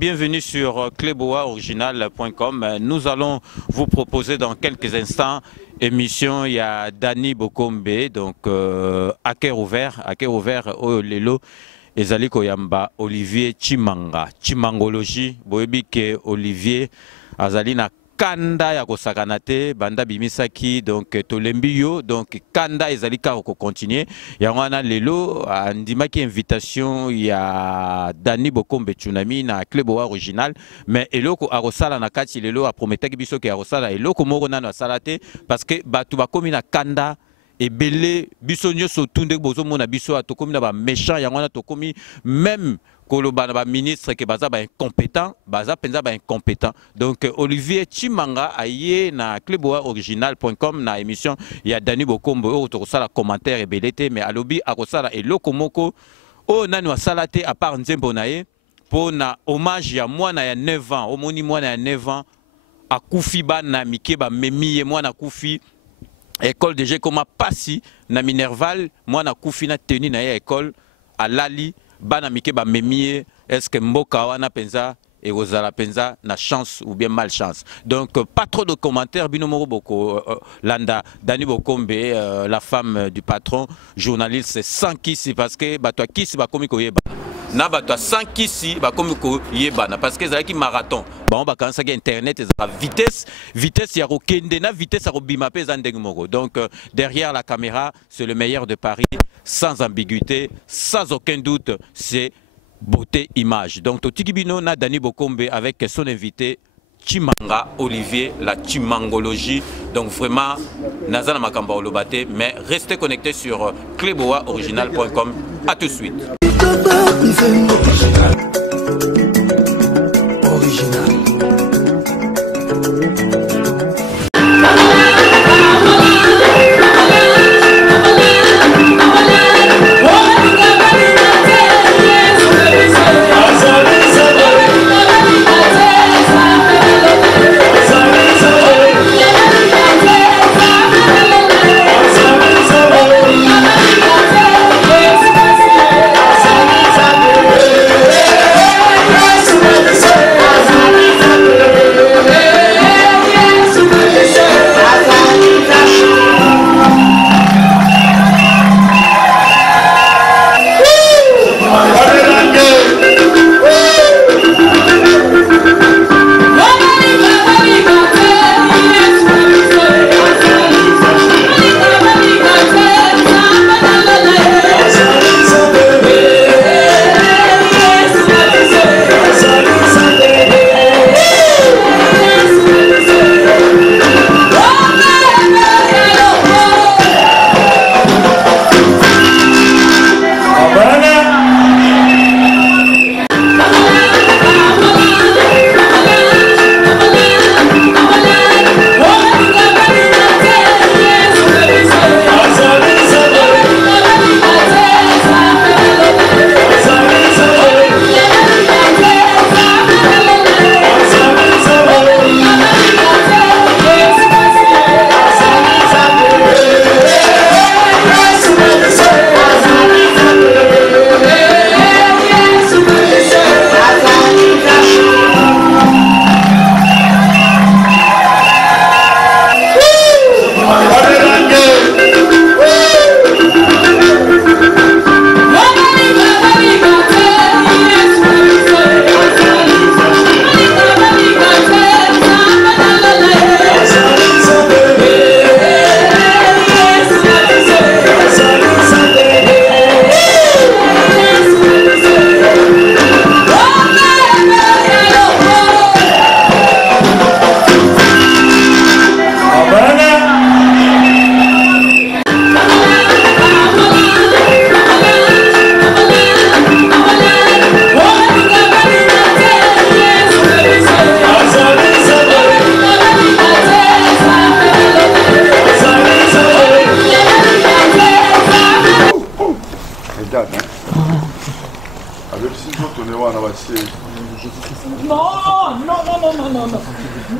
bienvenue sur cleboaoriginal.com. Nous allons vous proposer dans quelques instants émission. Il y a Dani Bokombe, donc à cœur ouvert au Lelo. Ezali Koyamba, Olivier Chimanga, Chimangologie, Boebike Olivier, Azali na Kanda ya kosakanate, Banda Bimisaki, donc Tolembiyo, donc Kanda Ezali Karo continuer. Yangwana Lelo, Andimaki invitation, il y a Dani Bokombe Tsunami na Cleboa original, mais Eloko Arosala na Kati Lelo a prometté que biso ke Arosala Eloko Morona na Salate, parce que Batuba komi na Kanda. Et belé bisonyo sotunde bozo mona biso atokomi na ba méchant yangwana tokomi même koloba na ba ministre ke baza ba incompétent baza penza ba incompétent. Donc Olivier Chimanga aye na cleboaoriginal.com na émission ya Dani Bokombe o tokosala commentaire et belete mais alobi akosala eloko moko o nani wa salate à part nzembo na ye pour na hommage ya mwana ya 9 ans omoni mwana ya 9 ans akufi bana mike ba memiye mwana kufi école de Jekoma Passi na Minerval moi na kufi na tenu na école à Lali bana mike ba memie est-ce que mboka wana penza et ozala penza na chance ou bien malchance. Donc pas trop de commentaires bino moko boko landa Dani Bokombe la femme du patron journaliste sans kisi parce que bato kisi ba komi ko yeba na bato sans kisi ba komi ko yeba parce que zaki marathon bon ba kansa ki internet ezala vitesse ya rokende na vitesse ya robima pe zandeng moko. Donc derrière la caméra c'est le meilleur de Paris sans ambiguïté sans aucun doute c'est beauté image. Donc Totiki Bino na Dani Bokombe avec son invité Chimanga Olivier, la Chimangologie. Donc vraiment Nazana Makamba Olobate, mais restez connectés sur cleboaoriginal.com. À tout de suite.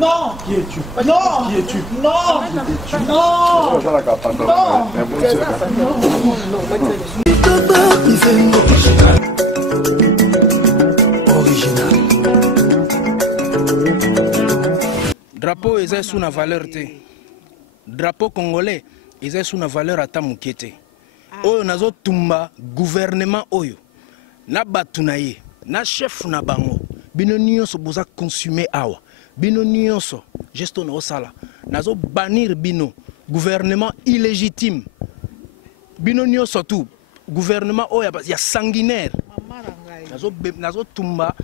Non. Qui es-tu? Non. Qui es-tu? Non. Non. Non. Original. drapeau est sous la valeur. Drapeau congolais est sous la valeur à Tamukete. Oyo nazo tumba gouvernement oyo. Na batunaye, na chef na bango. Bino nyonso boza consommer awa. Bino nyonso gesto na osala. Nazo bannir bino gouvernement illégitime. Bino nyonso tout gouvernement oyo ya sanguinaire. Nazo tumba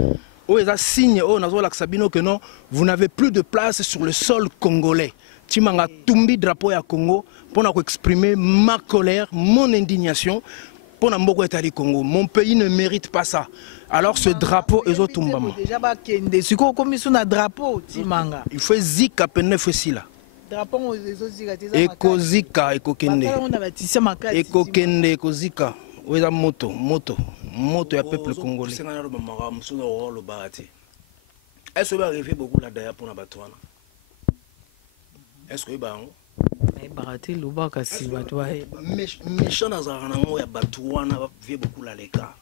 oyo eza signe oyo nazo lakisa bino que non, vous n'avez plus de place sur le sol congolais. Timanga tumbi drapeau ya Congo pour exprimer ma colère, mon indignation pour Mboko Etali Congo. Mon pays ne mérite pas ça. Alors ce drapeau est au Tumbama. Il faut zika penne fosila. Eko zika eko kende. Eko kende eko zika. Oza moto ya peuple congolais. Est-ce que va arriver beaucoup là d'ailleurs pour la Batouana? Est-ce que vous avez méchant dans un rango ya Batouana va vivre beaucoup là les cas.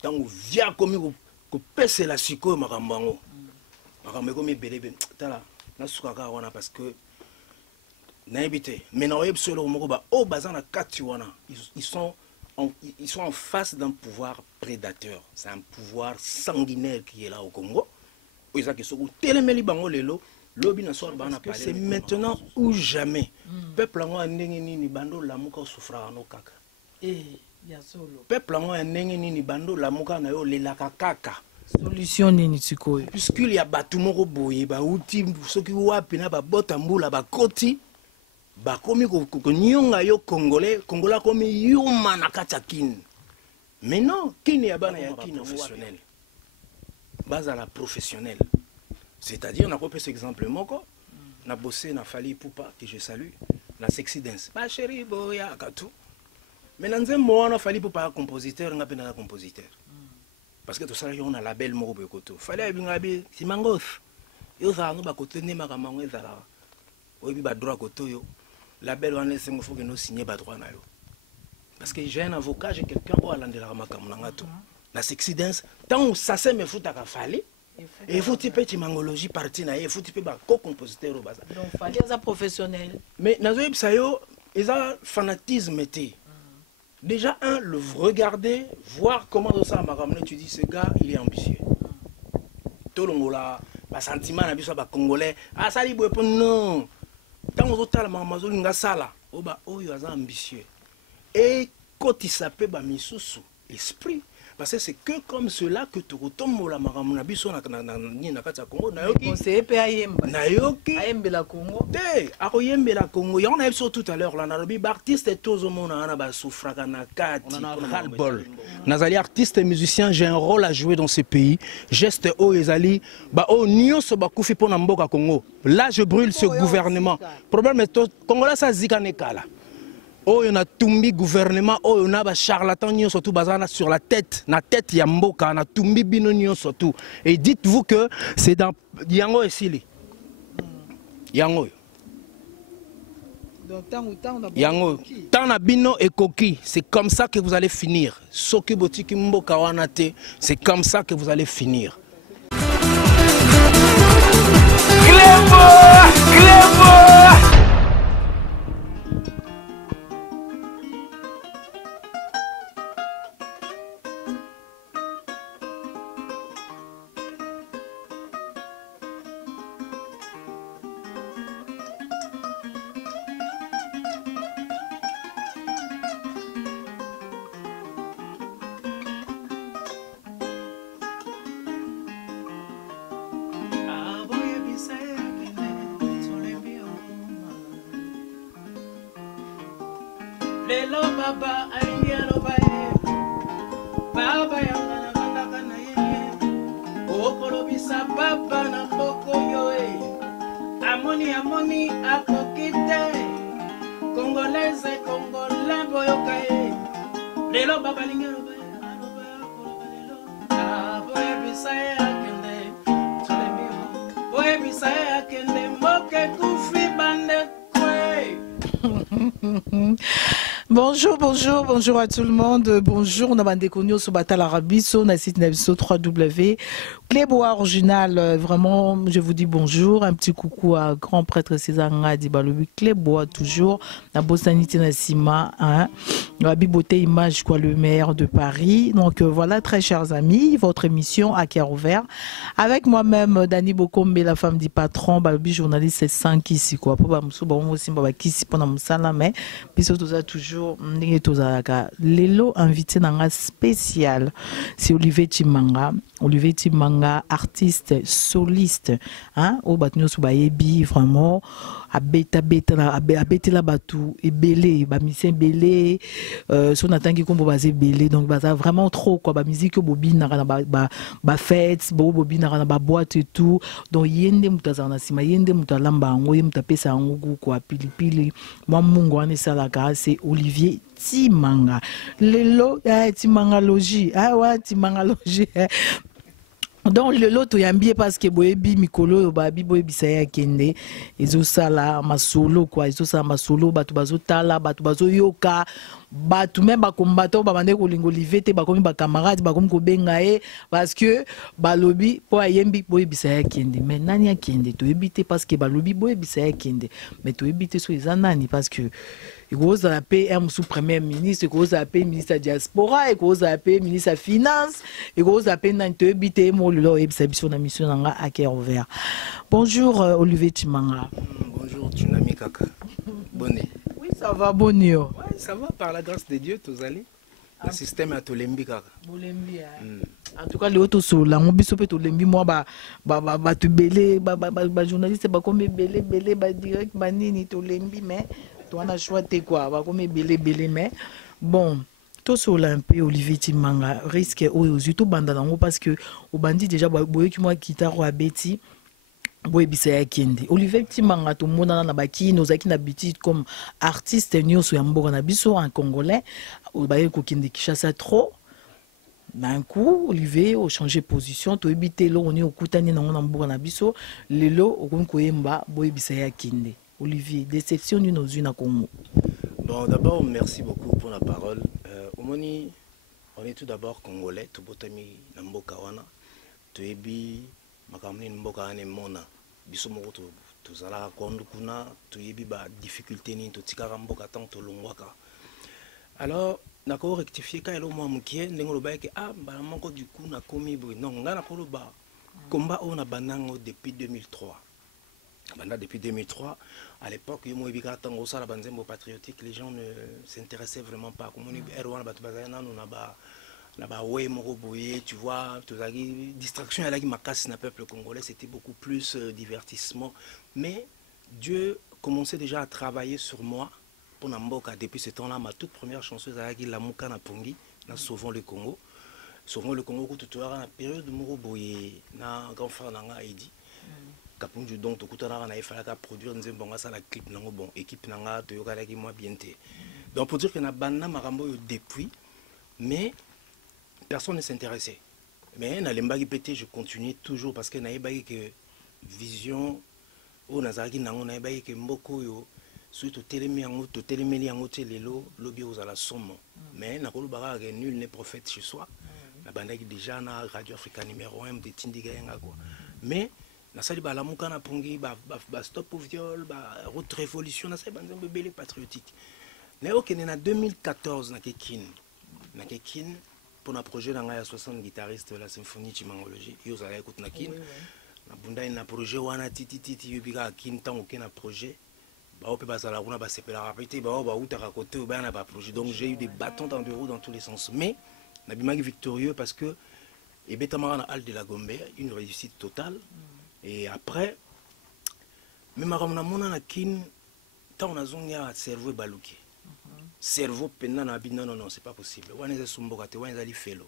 Tant que via comme que pèse la psycho makambango. Makambango me belebe. Tala na sukaka wana parce que naibité. Mais na oyeb solo moko ba o bazana katiwana. Ils sont en face d'un pouvoir prédateur. C'est un pouvoir sanguinaire qui est là au Congo. C'est maintenant ou jamais. Peuple a ni bando la muka souffra no kaka. Peuple a ni bando la muka na yo le la kaka. Solution ni tiko. Puisqu'il y a batumoko boye ba uti soki wapi na ba botambula ba koti. Ba komi ko nyonga yo congolais komi yuma na katakin. Mais non, kini ya bana ya kini professionnel. Base la professionnelle. C'est-à-dire, on a copié cet exemple, on a bossé, on a fallu Poupa, que je salue, la sexy dance. Ma chérie, boya, katou. Mais dans un moment, on a fallu Poupa, compositeur, on a peine un compositeur. Parce que tout ça, on a la belle mot de koto. Fallait bien habiller, si mangos. Yo ça, nous va côté ne ma maman ça là. Oui, bah droit koto yo. La belle on est faut que nous signer ba droit na yo. Parce que j'ai un avocat, j'ai quelqu'un qui a l'andela makamulanga tout. La sexy dance, tant ça c'est me fout à fallait. Et vous type de mangologie partie na, et vous type ba co-compositeur au bazar. Donc fallait ça professionnel. Mais nazoï psayo, ils ont fanatisme été. Déjà le regarder, voir comment ça m'a ramené, tu dis ce gars il est ambitieux. Tout le monde là, ba sentiment na biso ba congolais, ah ça li boepo non. Tant on total mamazoli nga sala, o ba oyo aza ambitieux. Et quand il s'appelle ba misusu, esprit. Parce que c'est que comme cela que tu retombes la maramuna biso na kata Congo na yoki. Conseiller pe ayemba. Na yoki. Ayembe la Congo. Té, akoyembe la Congo. Ya on a vu tout à l'heure là na robi artiste tous au monde na ba soufraka na kati. On a ras-le-bol. Nazali artiste et musicien, j'ai un rôle à jouer dans ce pays. Geste o ezali ba o nyonso ba kufi pona mboka Congo. Là je brûle ce gouvernement. Problème est Congolais ça zika nekala. Oh, il y a tumbi gouvernement, oh, il y a charlatan surtout bazana sur la tête yamboka, na tumbi binonio surtout. Et dites-vous que c'est dans Yango et Sili. Yango. Yango. Tana bino et koki, c'est comme ça que vous allez finir. Soki botiki mboka wanate, c'est comme ça que vous allez finir. Lelo baba alingelo bae baba yanga na kana yeye okolo bisa baba na boko yoe amoni akokite congolaise congolais boyokae lelo baba alingelo bae boye bisa akende tolemi boye bisa akende moke kufi bande kwe. Bonjour, bonjour, bonjour à tout le monde. Bonjour, on a bandé connu sur Batal Arabiso, on a site Naviso 3W. Clébois original, vraiment, je vous dis bonjour. Un petit coucou à grand prêtre César Ngadi Balobi. Clébois toujours, la Bossanité Nassima, hein. La Biboté Image, quoi, le maire de Paris. Donc voilà, très chers amis, votre émission à cœur ouvert. Avec moi-même, Dani Bokombe, la femme du patron, Balobi, journaliste, c'est 5 ici, quoi. Pour Bamsou, bon, aussi, Babaki, pendant Moussala, mais, puis surtout, toujours, Lelo invité dans un spécial, c'est Olivier Timanga. Olivier Timanga, artiste, soliste, hein, au Batnio Soubayebi, vraiment, à beta la batou, et belé, ba misien belé, son attendu qu'on peut baser belé, donc baza vraiment trop, quoi, ba musique, bobine, ba fête, bobine, ba boîte et tout, donc yende mutazana sima, yende mutalamba, ango, mutapesa ango, quoi, pili pili, moi, mungo, ane salaka, c'est Olivier Timanga. Lelo, Timanga logi, ah ouais, Timanga logi. Donc le lot yambié parce que boyebi mikolo babi boyebi saya kende ezo sala ma solo quoi ezo sala ma solo batu bazo tala batu bazo yoka batu même ba combattant ba bande ko lingo livete ba komi ba camarade ba komi ko benga parce que balobi po ayembi boyebi saya kende mais nani ya kende to ebité parce que balobi boyebi saya kende mais to ebité so ezanani parce que il faut appeler un sous-premier ministre, il faut appeler ministre de diaspora, il faut appeler ministre de finance, il faut appeler n'importe mon mission à cœur ouvert. Bonjour Olivier Timanga. Bonjour Tsunami Kaka. Bonne. Oui, ça va bonne. Ouais, ça va par la grâce de Dieu, tous allez. Le système est à Lembi Kaka. En tout cas, les autres sont là. Mon biso peut Lembi moi ba te belé ba journaliste ba comme belé ba direct ba nini to Lembi mais on a choisi quoi, va comme belé mais bon, tout sur l'impe Olivier Timanga risque aux YouTube bandango parce que au bandit déjà boye qui moi guitare à Betty boye bisaya kende Olivier Timanga to mona na baki nos aki na biti comme artiste nyoso ya mboka na biso en congolais au baye ko kende Kinshasa trop. D'un coup, Olivier a changé de position. Tu as habité là, on est au Koutani, on a mboka na biso. Lelo, au Koyemba, boye bisaya kende. Olivier, déception d'une aux unes à Congo. Bon, d'abord, merci beaucoup pour la parole. Omoni, on est tout d'abord congolais, tout botami namboka wana, tu ebi makamni mboka ane mona, biso moko to zala kondu kuna, tu ebi ba difficulté ni to tikara mboka tant to longwaka. Alors, nako rectifier quand elo moi mukie ndengolo ba ke bala moko du coup na komi bri non ngana kolo ba combat on a banango depuis 2003. Depuis 2003, à l'époque, les patriotique, les gens ne s'intéressaient vraiment pas. Comme on dit, tu vois, distraction à la macasse n'a peuple congolais, c'était beaucoup plus divertissement. Mais Dieu commençait déjà à travailler sur moi pour Namboka. Depuis ce temps-là, ma toute première chanteuse à la Mouka na Pongi, na Sauvons le Congo. Sauvons le Congo, tu vois, la période de Moroboye, na grand frère Nanga Aidi. Kapunju donc tout à l'heure on a fallu produire nous bon ça la clip nango bon équipe nanga to yoka qui moi bien té donc pour dire que na banna marambo depuis mais personne ne s'intéressait mais na lembaki pété je continue toujours parce que na yebaki que vision o nazaki nango na yebaki que mboko yo surtout télémi yango to télémeli yango lelo lobi ozala somo mais na kolobaka que nul n'est prophète chez soi na bandaki déjà na Radio Africa numéro 1 de Tindiga yanga quoi mais na sali ba lamuka na pongi ba stop au viol ba route révolution na sali banzembe belé patriotique na okene na 2014 na kekin pour un projet dans 60 guitaristes de la symphonie Chimangologie yo za écoute na kin na bunda na projet wana titi yobika kin tango ke na projet ba ope ba sala kuna ba sepela rapide ba utaka côté ba na ba projet donc j'ai eu des bâtons dans deux roues dans tous les sens mais na bimaki victorieux parce que et betamara na Halle de la Gombe une réussite totale. Et après, même à Ramona na kin, tant on a zonga cerveau balouké. Cerveau pendant na bin non c'est pas possible. On est sombokate, on est allé felo.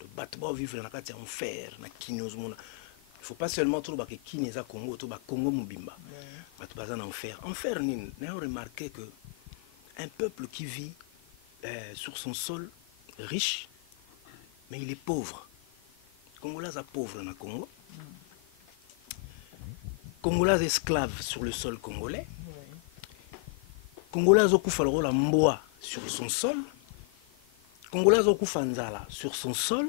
Le battement vivre na kati en fer na kinos mona. Il faut pas seulement trouver que kineza Congo, to ba Congo mubimba. Batu bazana en fer. En fer nin, n'a remarqué que un peuple qui vit sur son sol riche mais il est pauvre. Congolais a pauvre na Congo. Congolais esclaves sur le sol congolais. Congolais okufaloro la mboa sur son sol. Congolais azokufa nzala sur son sol.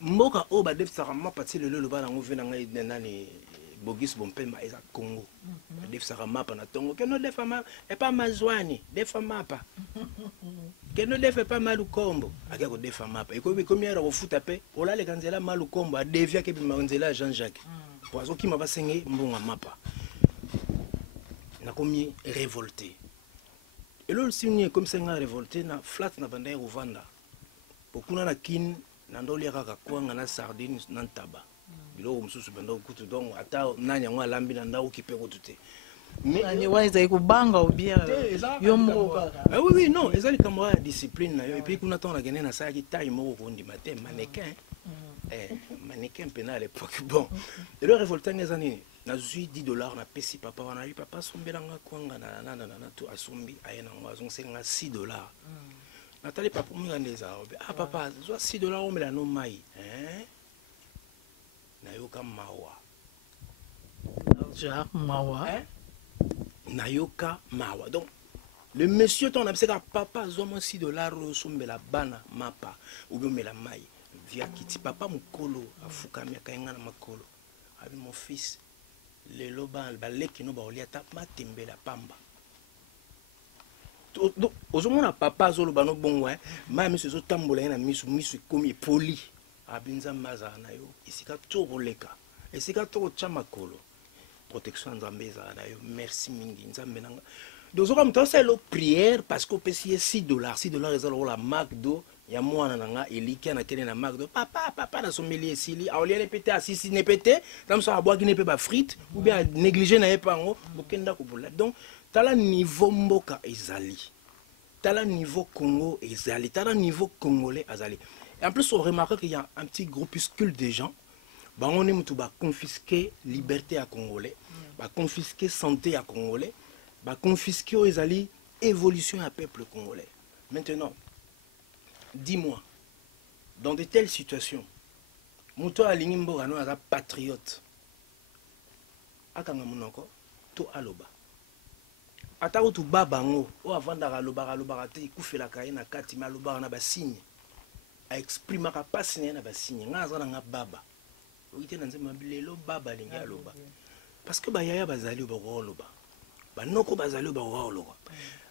Mboka o ba defisaka mapa ti lelo loba nango ve na ngai nani Bogis Bompema eza Congo. Ba defisaka mapa na tongo keno defa mapa e pa mazwani defa mapa. Keno defa pa malukombo akia ko defa mapa. Eko bi komi era ko futa pe olale kanzela malukombo a devia ke bi manzela Jean-Jacques. Po azo ki maba senge mbonga mapa. Na komi révolté. Et là aussi on est comme ça révolté na flat na banda rovanda. Pokuna na kin nandoli kaka kwanga na sardine na ntaba biloko mususu banda kutu donc ata nanya ngwa lambi na ndao kipe ko tute mais ni wa ezali kubanga ou bien yo moko ah oui oui non ezali kamwa ya discipline na yo et puis kuna tona kene na sa ki taille moko ko ndima te mannequin mannequin pena à l'époque bon et le révoltant ezani na zui $10 na pesi papa wana li papa sombelanga kwanga na to asombi ayena ngwa zonsenga $6 Nathalie papa mungandeza ah papa zo $6 omela no mai nayoka mawa genre mawa nayoka mawa donc le monsieur ton abseka papa zo mo $6 sombela bana mapa ou bien mela mai via kiti papa mukolo afukami akayenga na makolo abi mon fils le loba baleki no ba oliata matembela pamba ozomona papa azoloba no bongo ma miso ezotambola na miso ekomi poli abinza maza na yo esika to koleka esika to kotya makolo protection ya nzambe ezala na yo merci mingi nzambe nanga donc ozoka moto asala prière parce que opesi ye $6 eza lokola McDo ya mwana na nga eliki anakende na McDo papa nasomeli esili aoliane pe te asisi ne pe te ta moso abwaki ne pe bafrite ou bien anéglige na ye pango bokenda kobola donc tala niveau mboka ezali tala niveau Congo ezali tala niveau congolais azali et en plus on remarque qu'il y a un petit groupuscule de gens on est tout confisquer liberté à congolais confisquer santé à congolais confisquer ezali évolution à peuple congolais. Maintenant dis-moi dans de telles situations muto alingi mboka no aza patriote akanga munoko to aloba ata utu babango o avandaka alobaka te ikufelaka ye na kati me alobaka na basigne aexprimaka pasi na ye na basigne nga aza nanga baba oki te na nzembo lelo baba alingi aloba parce que bayaya bazali oyo bakoka oloba banoko bazali oyo bakoka oloba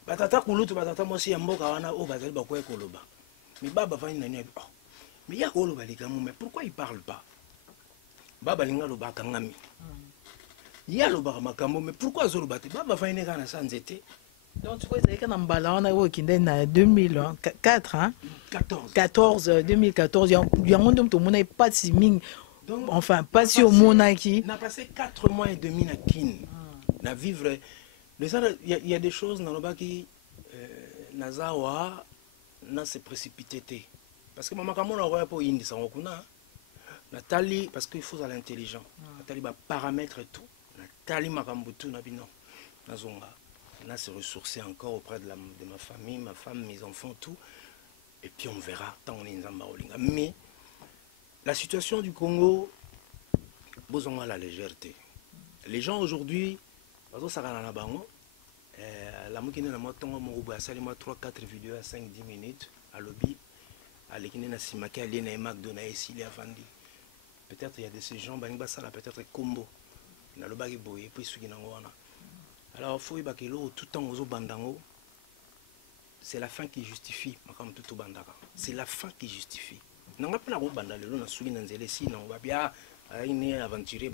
batata kulutu batata mwasi ya mboka wana oyo bazali bakoya koloba me baba vani nani abi mais ya koloba likambo mais pourquoi il parle pas baba alingi aloba akangami ya lobaka makambo mais pourquoi azoloba te baba vani kaka na sa nzete. Donc tu vois ezalaki na mbala wana oyo okende na 2004 2014 yango nde moto omonaki pasi mingi enfin pasi omonaki na passé 4 mois et demi na kine na vivre il y a des choses nalobaki nazawa na se précipiter te parce que makambo na roya po indisa ngokuna natali parce que il faut aller intelligent natali ba paramètres et tout natali makambo tout na bino nazonga na se ressourcer encore auprès de ma famille, ma femme, mes enfants, tout. Et puis on verra tant on est dans Maolinga. Mais la situation du Congo, besoin de la légèreté. Les gens aujourd'hui, la moukine na motongo moruba sali moi 3-4 vidéos à 5-10 minutes à lobby à l'équipe na simaki à l'ena McDonald's ici les avandi. Peut-être il y a de ces gens bangba ça peut-être combo. Na lobaki boye puis suki na ngwana. Alors, il faut que tout temps aux bandango, c'est la fin qui justifie. C'est la fin qui justifie. On n'a pas la robe bandale, on a souligné dans les signes, on va bien aventurer,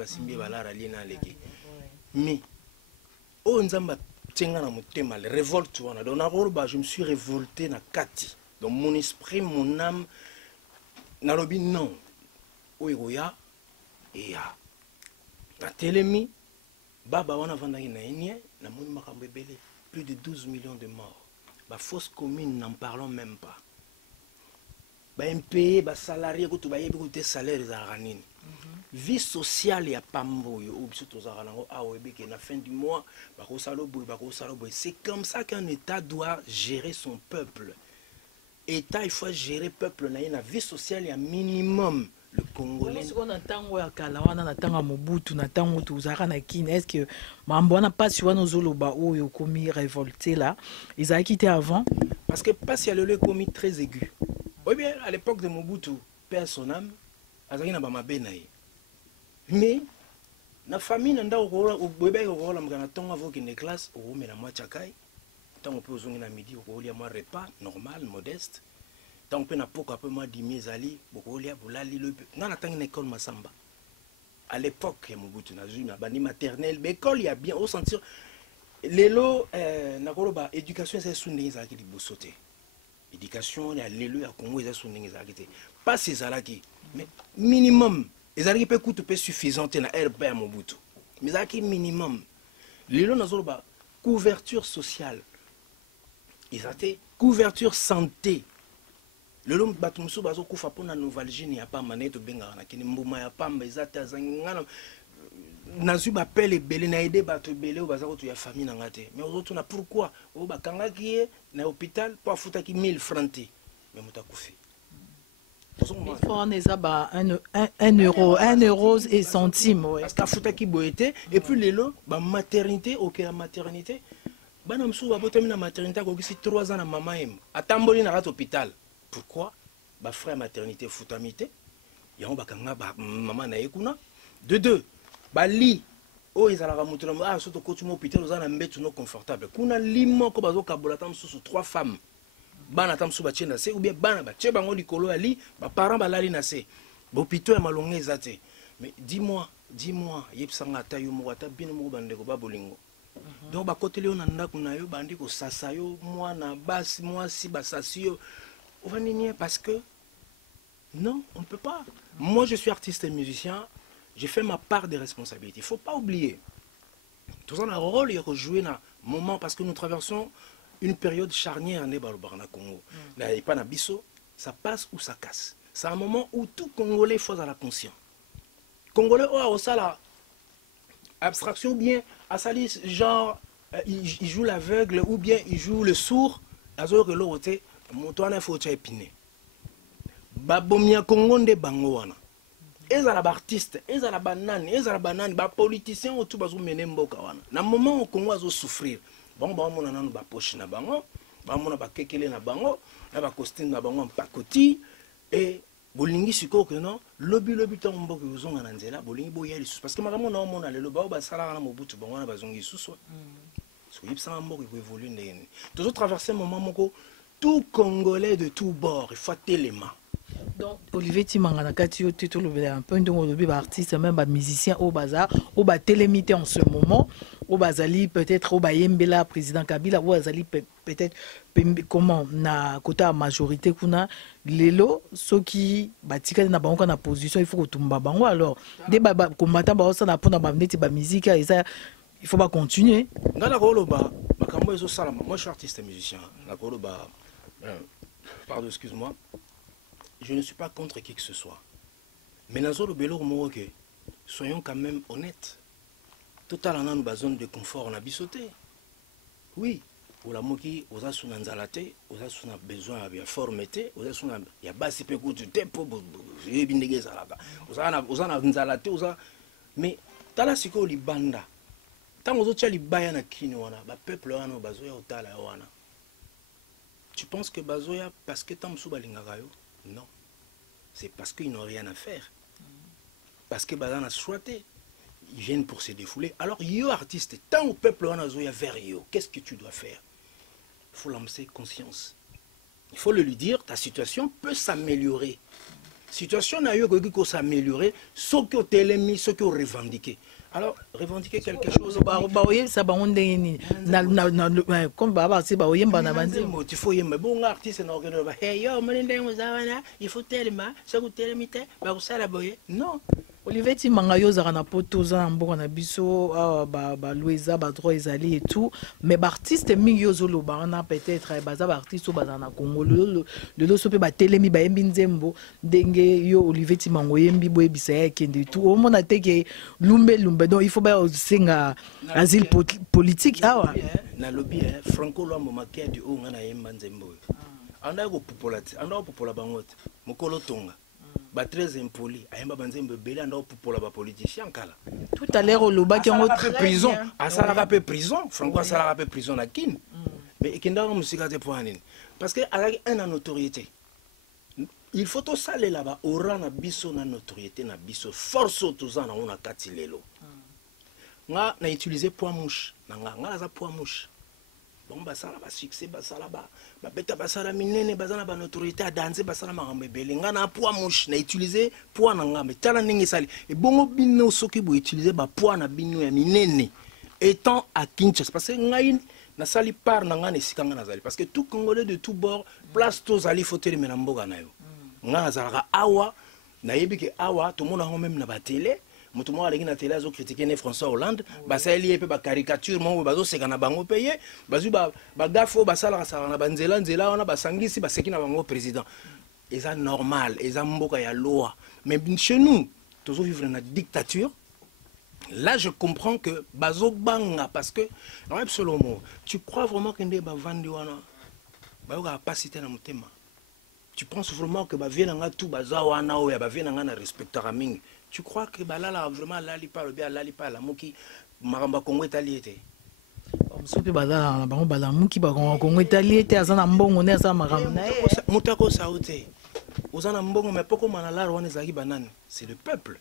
mais, oh, nzamba tenga na motema, révolte, je me suis révolté na kati. Donc, mon esprit, mon âme, na lobi non. Oegoya, et ya. Na telemi, baba wana vandaki na enye. Plus de 12 millions de morts. La fausse commune, n'en parlons même pas. MP, salarié, des salaires, vie sociale, il y a pas de la fin du mois, c'est comme ça qu'un État doit gérer son peuple. État, il faut gérer le peuple. La vie sociale, il y a un minimum le Congolais. Si on entend à Kalawana, on attend à Mobutu, on attend à Touzara Nakin. Est-ce que Mambona pas sur nos Zoloba ou Yokomi révolté là? Ils ont quitté avant? Parce que pas si elle le commis très aigu. Oui bien, à l'époque de Mobutu, père son âme, Azaki na bama benaï. Mais la famille n'a au bébé au rôle amgana tonga vo qui ne classe au mais la moitié caille. Tant on peut aux na midi au rôle moi repas normal modeste. Tant on peut na poko un peu moi 10 000 ali au rôle bulali le. Non attend une école Masamba. À l'époque Mobutu na une bani maternelle, mais école il y a bien au sentir lelo na koloba éducation c'est sundingi za ki di bosote. Éducation il y a lelo ya Congo za sundingi za ki pas ces alaki mais minimum les alaki peut coûter suffisante na RP à Mobutu. Mais alaki minimum lelo na zoloba couverture sociale. Ils ont couverture santé. Le long batumsu bazo kufa pona novalgie ya pa maneto benga na kini mbuma ya pamba izata zangana nazu ba pele belé na aider bato belé baza ko ya famille na ngate mais autres na pourquoi o ba kanga ki na hôpital pour futa ki 1000 francs mais muta kufi on est à 1 euro et centime parce que futa ki boete et puis lelo ba maternité OK la maternité bana msu ba botami na maternité ko kisi 3 ans na mama em atamboli na hôpital. Pourquoi? Bah frère maternité foutamité. Y'a on bakanga ba maman na ekuna. De deux. Bah li. Oh ils allaient ramonter ah surtout quand tu m'hôpital aux en mettre non confortable. Kuna limo ko bazo kabola tam sous 3 femmes. Bana tam sous ba tchena se ou bien bana ba tche bango likolo ali ba parents ba lali na se. Ba hôpital ya malonga ezate. Mais dis-moi yepsanga tayo mo ata bino mo bandeko ba bolingo. Donc ba côté léon nanda kuna yo bandi ko sasa yo mwana basi mwasi basasi yo. Parce que non, on ne peut pas. Moi, je suis artiste et musicien, j'ai fait ma part des responsabilités. Il ne faut pas oublier. Tout ça, un rôle est rejoué dans un moment parce que nous traversons une période charnière en Barna Congo. Ça passe ou ça casse. C'est un moment où tout Congolais faut à la conscience. Congolais, oh, ça là, abstraction, bien, à salir, genre, il joue l'aveugle ou bien il joue le sourd, à ce que l'autre Motoana faut épiné. Babomia Congo de Bangoana. Ezala artiste, ezala banane, ba politicien au tout bazou menembo kawana. Na moment au Congo azo souffrir. Bon ba mona nanu ba poche na bango, ba mona ba kekele na bango, na ba costume na bango pakoti et bolingi siko que non, lobby tan mboka uzonga na nzela, bolingi boya lisusu parce que makamona na mona lelo ba sala na Mobutu bango na bazongi susu. So yipsa mboka ko évolue ndeni. Toujours traverser moment moko tout Congolais de tous bords, il faut les mains. Donc, Olivier Timangana, quand tu es un peu de artiste, même musicien au bazar, au bas télémité en ce moment, au bazali peut-être au Bayembela, président Kabila, au bazali peut-être comment na quota majorité kuna lelo ceux qui batika na bango na position il faut que tumba bango alors des combattants ba ça na pona ba venir ba musique et ça il faut pas continuer. Ngala koloba makambo ezo sala moi je suis artiste et musicien la koloba pardon, excuse-moi. Je ne suis pas contre qui que ce soit. Mais dans le bélo, soyons quand même honnêtes. Total, on a une zone de confort, on a bissoté. Oui, pour la moki, on a son anzalate, on a besoin de formeté, on a son il y a bas si peu de tempo, j'ai bien négé ça là. On a anzalate, mais tala siko li banda. Tant aux autres li baya na kini wana, ba peuple wana bazoya otala wana. Tu penses que bazoya parce que tam sou balingakayo? Non. C'est parce qu'ils n'ont rien à faire. Parce que bazan a choité. Ils viennent pour se défouler. Alors, yo artiste, tant au peuple on a zoya vers yo, qu'est-ce que tu dois faire? Il faut lancer conscience. Il faut le lui dire, ta situation peut s'améliorer. Situation n'a eu que s'améliorer, ce que tu as mis, ce que tu as revendiqué. Alors, revendiquer quelque chose. Ça va on est comme baba c'est ba oyemba na bandi. Il faut y bon artiste na organiser. Hey yo, il faut tellement, ça coûte tellement, ba ko sala boye. Non. Olivier Timangana zara na potoza mboka na biso ba Louisa ba droit ezali et tout mais ba artiste mingi yozolo ba na peut-être ba za ba artiste ba na Congo le so pe ba telemi ba yembi nzembo ndenge yo Olivier Timangana yembi boye bisa kende tout au monde ateke lumbe donc il faut ba singa asile politique awa na lobby Franco Luambo makia du o ngana yemba nzembo anda ko popolate anda ko popola bangote mokolo tonga ba très impoli ayemba banzembe bela ndo pour la politicien kala tout à l'heure au loba qui ont prison asalaka pe prison franco asalaka pe prison na kin mais ekendanga musika te pour anine parce que avec un en autorité il faut tout ça là-bas aura na biso na notoriété na biso force tozana on a kati lelo nga na utiliser poids mouche nga za poids mouche bon basala ba succès basala ba beta basala minene bazana ba notoriété à danser basala makambe bele nga na poids mouche na utiliser poids na nga mais tala ndenge sali et bongo bino soki bo utiliser ba poids na bino ya minene étant à Kinshasa parce que nga na sali par na nga nesika nga nazali parce que tout Congolais de tout bord place to zali fauteuil mena mboga na yo nga nazalaka awa na yebi ke awa to mona même na ba télé moto mo alingi na télé azo critiquer ne François Hollande basali pe ba caricature mo bazo seka na bango paye bazu ba gafo basala sala na banzela nzela wana basangisi baseki na bango président et ça normal et ça mboka ya loi mais chez nous toujours vivre dans la dictature. Là je comprends que bazo banga parce que absolument tu crois vraiment que ndé ba vandi wana ba yoka pas citer na mutema. Tu penses vraiment que ba vienanga tout baza wana o ya ba vienanga na respectera mingi. Tu crois que balala vraiment lali parle bien lali parle moki maramba Congo italiété soki bazala na bango bala muki ba Congo italiété azana mbongo ne asa maramba na mutako saote ozana mbongo mais poko manala wana zaki banane c'est le peuple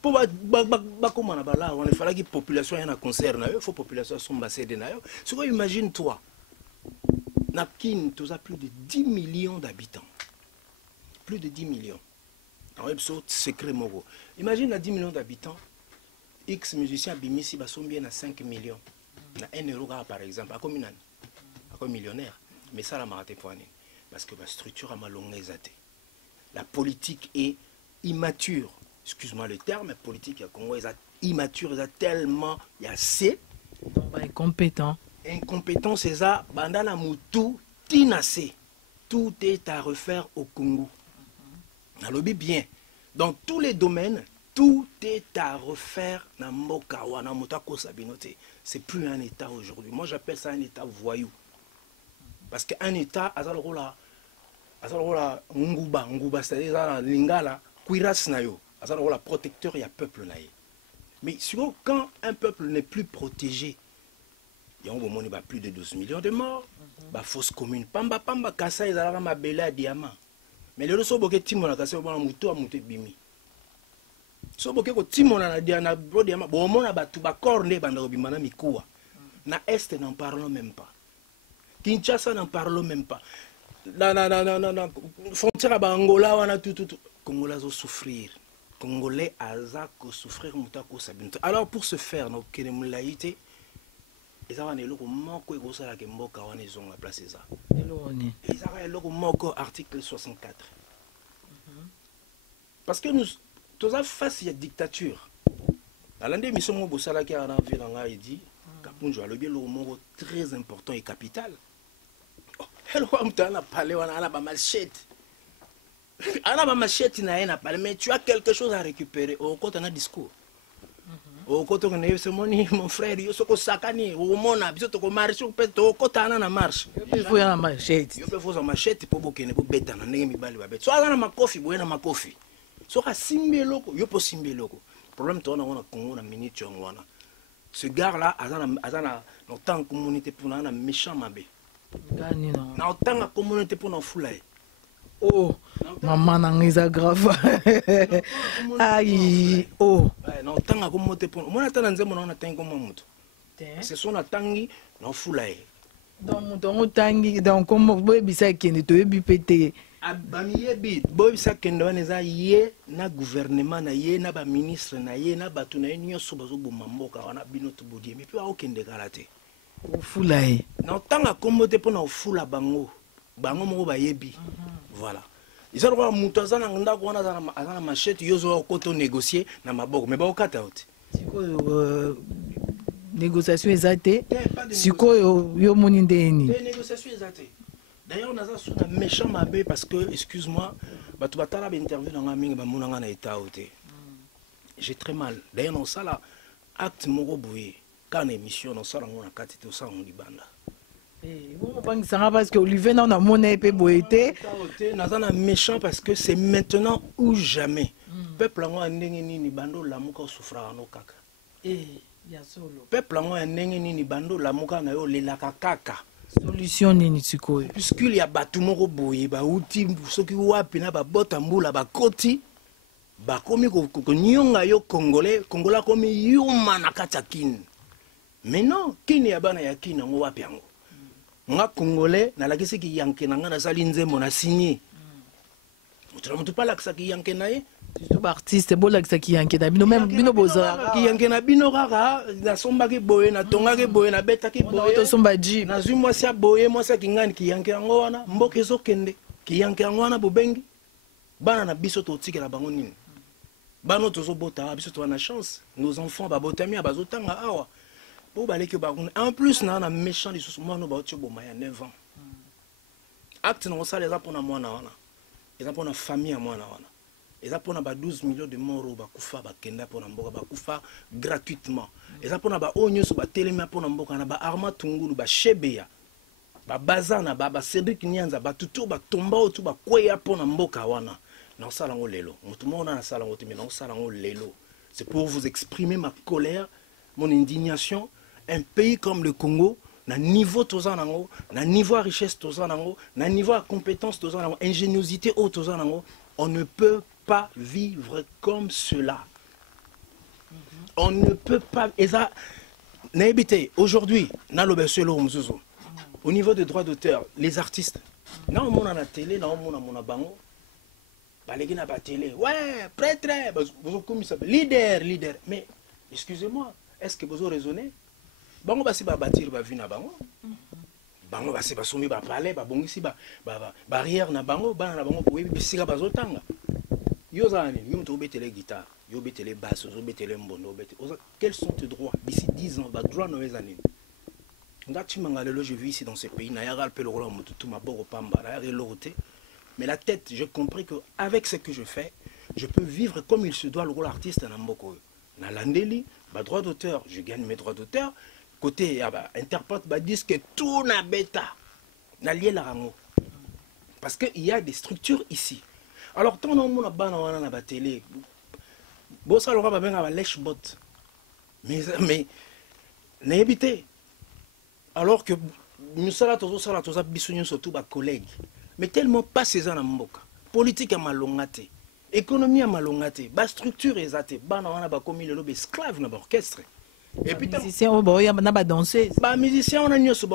pour ba comment na bala on il fallait que population ait un concert na yo faut population somba céder na yo ce que imagine toi Napkin tu as plus de 10 millions d'habitants plus de 10 millions. Secret Mogo. Imagine à 10 millions d'habitants, X musiciens Bimisi sont bien à 5 millions. Na 1 euro par exemple, à combien à millionnaire. Mais ça la maraté pour année. Parce que la structure a malongé. La politique est immature. Excuse-moi le terme, mais politique à Congo est immature, il y a tellement, il y a assez. Incompétent. Incompétent, c'est ça. Bandana Moutou, Tinasé. Tout est à refaire au Congo. On lobby bien. Dans tous les domaines, tout est à refaire. C'est plus un État aujourd'hui. Moi, j'appelle ça un État voyou. Parce qu'un État, Nguba, c'est-à-dire Lingala, Kouiras Nayo, protecteur, il y a peuple. Mais souvent, quand un peuple n'est plus protégé, il y a plus de 12 millions de morts, fausse commune. Pamba, Kassa, ils ont ma belle à diamant. Mais le so boke timo na kase bona mutu a mutu bimi so boke ko timo na dia na brodi ma bo mona batu ba corne banda bima na mikuwa na est n'en parlons même pas Kinshasa n'en parlons même pas na frontière ba Angola wana tout Congolais zo souffrir Congolais aza ko souffrir muta ko sabinto alors pour se faire no kene mulaité ezaka na eloko moko ekosala ke mboka wana ezonga place eza ezaka eloko moko article 64 parce que nous tous face à la dictature alande mission mo bosala ki ana vila nga idi kapunjo alobi eloko moko très important et capital eloko mtana parler wana ana ba machette na ena parler mais tu as quelque chose à récupérer au côté na discours au côté on est mon frère yo soko sakani au mona biso to ko marche peut au côté na marche il faut ya machette yo peut faut machette pour bokene pour beta na ndenge mibali ba beta so ana makofi boye na makofi so ka simbeloko yo po simbeloko problème to na Congo na minute wana ce gars là azana no tant communauté pour na méchant mabe gani na tant communauté pour na fulai. Oh, maman n'angisa grave. Aïe, oh. Non, tanga comme moté pour moi. Nathan nze mon na tanga comme moto. C'est son atangi non fulai. Donc tangi donc comme boy bisa kende to yebi pété. Abamiye bi boy bisa kende wana ye na gouvernement na ye na ba ministre na ye na batu na union so bazo bomba mboka wana binoto bodie mais puis a okende kalate. Fulai. Non tanga comme moté pour na fula bango. Bango mo ba yebi. Voilà. Ils ont mutuaza na ndako wana za machette yozo koto négocier na maboko mais ba okata oti. Siko négociation ezate. Siko yo moni ndeni. Négociation ezate. D'ailleurs on a ça sur un méchant mabé parce que excuse-moi, batu batala ba interview na ngaminga ba monanga na état oti. J'ai très mal. D'ailleurs on ça là acte moko boye quand émission on ça na kati to ça on libanda. Parce que Olivier n'a pas monnaie et boété. Nazana méchant parce que c'est maintenant ou jamais. Peuple en ni bando la muka souffra no kaka. Peuple en ni bando la muka na yo le kaka. Solution ni tikoy. Puisqu'il y a batumoko boye ba uti soki wapi na ba bota mbula ba koti ba komi ko nyonga yo congolais komi yuma na kata kin. Mais non, kini ya bana ya kina ngo wapi yango. Nga congolais na lakisi ki yanke na nga na sali nzembo na signé. Mutu pala ki yanke na ye. Tout artiste bo lakisa ki yanke na bino même bino boza. Ki yanke na bino kaka na somba ki boye na tonga ki boye na beta ki boye. To somba ji. Na zui mwasi ya boye mwasi ya kingani ki yanke yango wana mboka ezo kende. Ki yanke yango wana bobengi. Bana na biso to tikela bango nini. Bano tozo bota biso to na chance. Nos enfants ba botami bazotanga awa. En plus, on a un méchant de sous moi, nous avons 9 ans. Acte, nous avons les apprendre à moi, les apprendre à famille à moi, les apprendre à 12 millions de morts, bakufa, bakenda pour n'amboka, bakufa gratuitement. Les apprendre à onyo sur télémé pour n'amboka, na ba arma tungulu, ba shebeya, ba bazana, ba Cédric Nyanza, ba tutu, ba tomba otu, ba kweya pour n'amboka wana. Non ça lango lelo. Tout le monde a ça lango mais non ça lango lelo. C'est pour vous exprimer ma colère, mon indignation. Un pays comme le Congo, na niveau tozanango, na niveau à richesse tozanango, na niveau à compétence tozanango, ingéniosité au tozanango, on ne peut pas vivre comme cela. On ne peut pas. Et ça, aujourd'hui, au niveau des droits d'auteur, les artistes, non, on a la télé, non, on a bango, balégué na ba télé, ouais, prêtre, leader, mais excusez-moi, est-ce que vous avez raisonné? Bango basi ba bâtir ba vie na bango. Bango basi ba somi ba palais ba bongisi ba barrière na bango bana na bango pour bisika bazotanga. Yo zani yo mto betele guitare, yo betele basse, yo betele mbondo betele. Quels sont tes droits d'ici 10 ans ba droit no ezani. Ngati mangalelo je vis ici dans ce pays na yagal pe le rôle mututu ma boro pamba la reloroté. Mais la tête, j'ai compris que avec ce que je fais, je peux vivre comme il se doit le rôle artiste na mboko. Na landeli, ba droit d'auteur, je gagne mes droits d'auteur. Côté interprète disque tout na bêta na lié la rango parce que il y a des structures ici. Alors tant on a bana na ba télé bon ça l'aura ba benga ba lèche bot mais n'ébité alors que nous sala toza bisonyo surtout ba collègues mais tellement pas ces na mboka politique à malongate économie à malongate ba structure ezate bana wana ba comme le lobe esclave na ba orchestre. Et puis, musicien, on a nié sur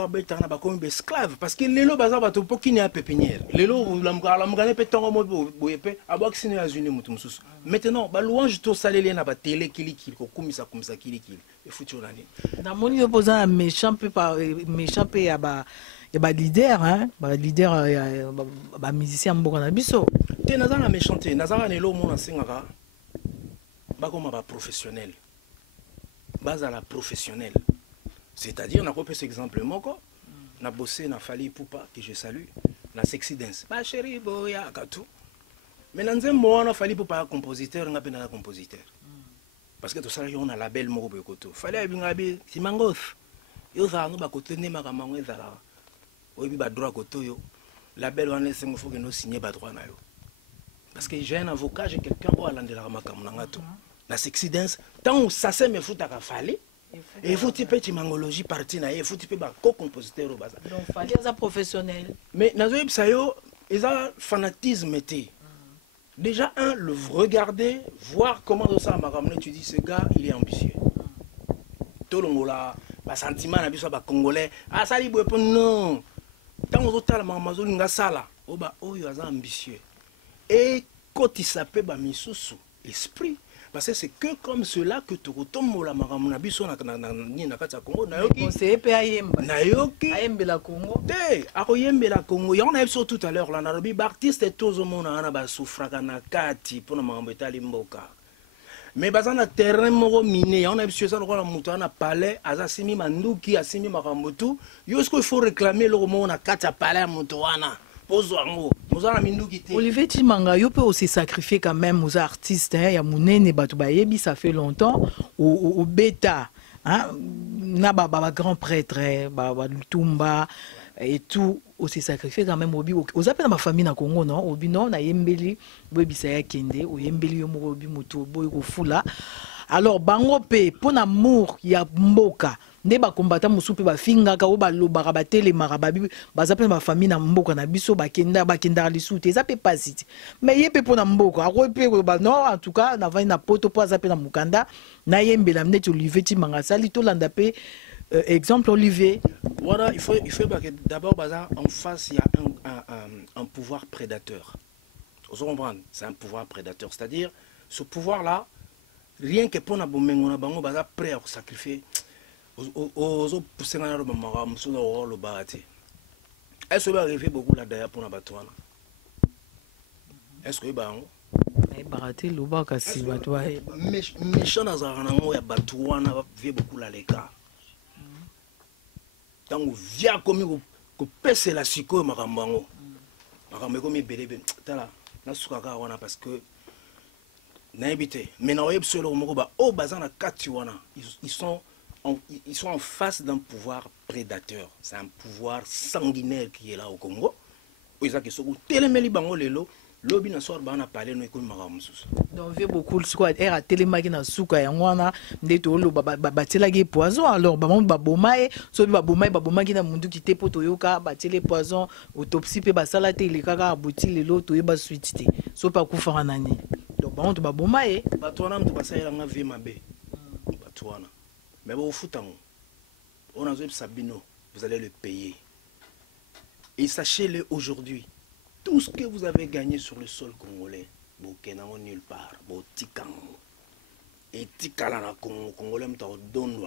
esclave parce que les lots bazar bateau pour qui n'est à pépinière. Les lots, la mgane peut t'en remonter à boire que à Zuni Moutoumsous. Maintenant, bah louange tout salé les naba télé kili comme ça kili et foutu en année. Dans mon opposant un méchant peu à ba leader, hein, ba leader, ba musicien mbokana biso. T'es nazana méchanté, nazana nelo mon enseignera, ba comme ba professionnel. Base à la professionnelle. C'est-à-dire, on a copié cet exemple, on a bossé, on a fallu Poupa, que je salue, on a sexy dance. Ma chérie, boya, katou. Mais dans un moment, on a fallu Poupa, compositeur, on a peine à compositeur. Parce que tout ça, on a la belle mot de koto. Fallait bien habiller, si mangos. Yo ça, nous ba koto ne ma kamangwe zala. Obi ba droit koto yo. La belle on est faut que nous signer ba droit na yo. Parce que j'ai un avocat, j'ai quelqu'un au alandela makamunangato. La sexy dance, tant que ça c'est me fout à fallait. Et faut type de mangologie partie na, il faut type ba co-compositeur au bazar. Donc fallait ça professionnel. Mais nazoï psayo, ils ont fanatisme été. Déjà le regarder, voir comment ça m'a ramené, tu dis ce gars il est ambitieux. Tout le monde là, ba sentiment na biso ba congolais, ah ça li boepo non. Tant que total mamazo nga sala, o ba oyo aza ambitieux. Et quand il s'appelle ba misusu, esprit. Parce que c'est que comme cela que tu retombes la maramuna biso na kata Congo na yoki conseiller pe ayemba na yoki ayembe la Congo te akoyembe la Congo ya on a vu tout à l'heure là na robi artiste tous au monde na ba souffraka na kati pour na mambo etali mboka mais bazana terrain moko miné on a vu ça na mutu na palais azasimi manduki asimi makambotu yosko il faut réclamer le moment na kata palais mutu wana. Olivier Timanga, il peut aussi sacrifier quand même aux artistes. Il y a Mounene Batoubayebi, ça fait longtemps. Au bêta, hein, na ba grand prêtre, ba Lutumba, et tout aussi sacrifié quand même obi aux appels ma famille na Congo non obi non na yembeli boy bisaya kende o yembeli yo mo obi moto boy ko fula alors bango pe pour amour ya mboka nde ba combattant musupe ba finga ka o ba lobaka ba telemaka babi bazape ma famille na mboka na biso bakenda lisute ça peut pas citer mais yepe pour mboka ako pe ba non en tout cas na va na poto po zape na mukanda na yembela mnet Olivier Timanga sali to landa pe exemple Olivier. Voilà, il faut d'abord en face il y a un pouvoir prédateur. Vous comprenez? C'est un pouvoir prédateur, c'est-à-dire ce pouvoir-là, rien que pour na bango baza prêt à sacrifier aux pousser dans le maram sur le barati. Est-ce que va arriver beaucoup là d'ailleurs pour na batouana? Est-ce que bango barati le ba kasi batwa méchant dans un ngo ya batouana va vivre beaucoup là les gars. Tango via comme ko pese la siko makambango makambe comme belebe tala na sukaka wana parce que na ebité mais na yeb solo moko ba o bazana kati wana ils sont en face d'un pouvoir prédateur. C'est un pouvoir sanguinaire qui est là au Congo. Ils ont que so telemeli bango lelo lobi na soir ba na parler no ekomi makamususu. Donc veut beaucoup le squad era telemaki na suka ya ngwana ndeto lo batelaki poison alors ba bomae so ba bomaki na mundu ki te poto yoka batele poison autopsie pe basala te le kaka abuti lelo to yeba suite te so pa kufara nani donc ba bomae batwana mtu basala nga vie mabe batwana mais bon futango on a Sabino vous allez le payer et sachez-le aujourd'hui. Tout ce que vous avez gagné sur le sol congolais, vous n'avez nulle part. Vous tikango. Et tikala na Congolais donne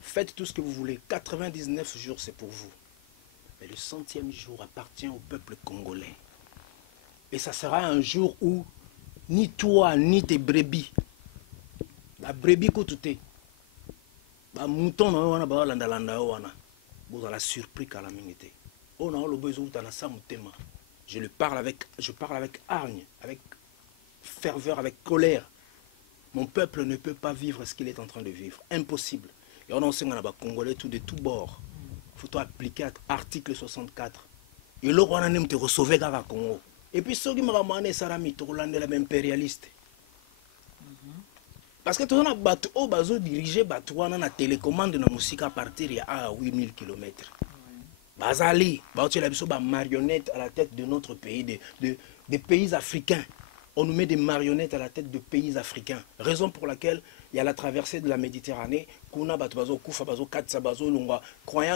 faites tout ce que vous voulez. 99 jours, c'est pour vous. Mais le 100e jour appartient au peuple congolais. Et ça sera un jour où ni toi, ni tes brebis, la brebis koutouté, la mouton, vous avez la surprise à la minute. On a le besoin de la samutema. Je parle avec hargne, avec ferveur, avec colère. Mon peuple ne peut pas vivre ce qu'il est en train de vivre. Impossible. Et on enseigne à Congolais tout de tous bords. Il faut appliquer l'article 64. Et là, on a même te recevoir dans le Congo. Et puis, ceux qui m'ont ramené, ça a même impérialiste. Parce que tout le monde a dirigé la télécommande de la musique à partir de 8000 km. Bazali, la marionnette à la tête de notre pays, des pays africains. On nous met des marionnettes à la tête de pays africains. Raison pour laquelle il y a la traversée de la Méditerranée, croyant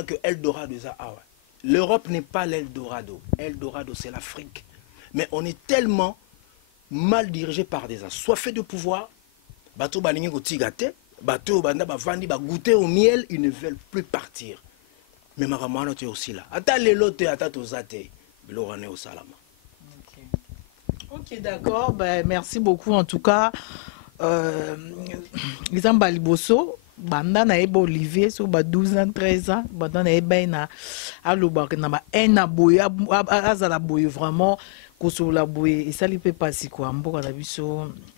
que Eldorado est à l'Europe n'est pas l'Eldorado. Eldorado, c'est l'Afrique. Mais on est tellement mal dirigé par des assoiffés de pouvoir. Bateau balingi ko tigate, bateau banda bavandi ba goûter au miel, ils ne veulent plus partir. Mais makamano tu es aussi là. Ata lelo te ata tozate, bilorane au salama. OK, d'accord. Ben merci beaucoup en tout cas. Exemple Liboso, banda na eba Olivier so ba 12 ans, 13 ans, banda na eba na aloba na ba ena boya azala boye vraiment. Et ça ne peut pas si quoi.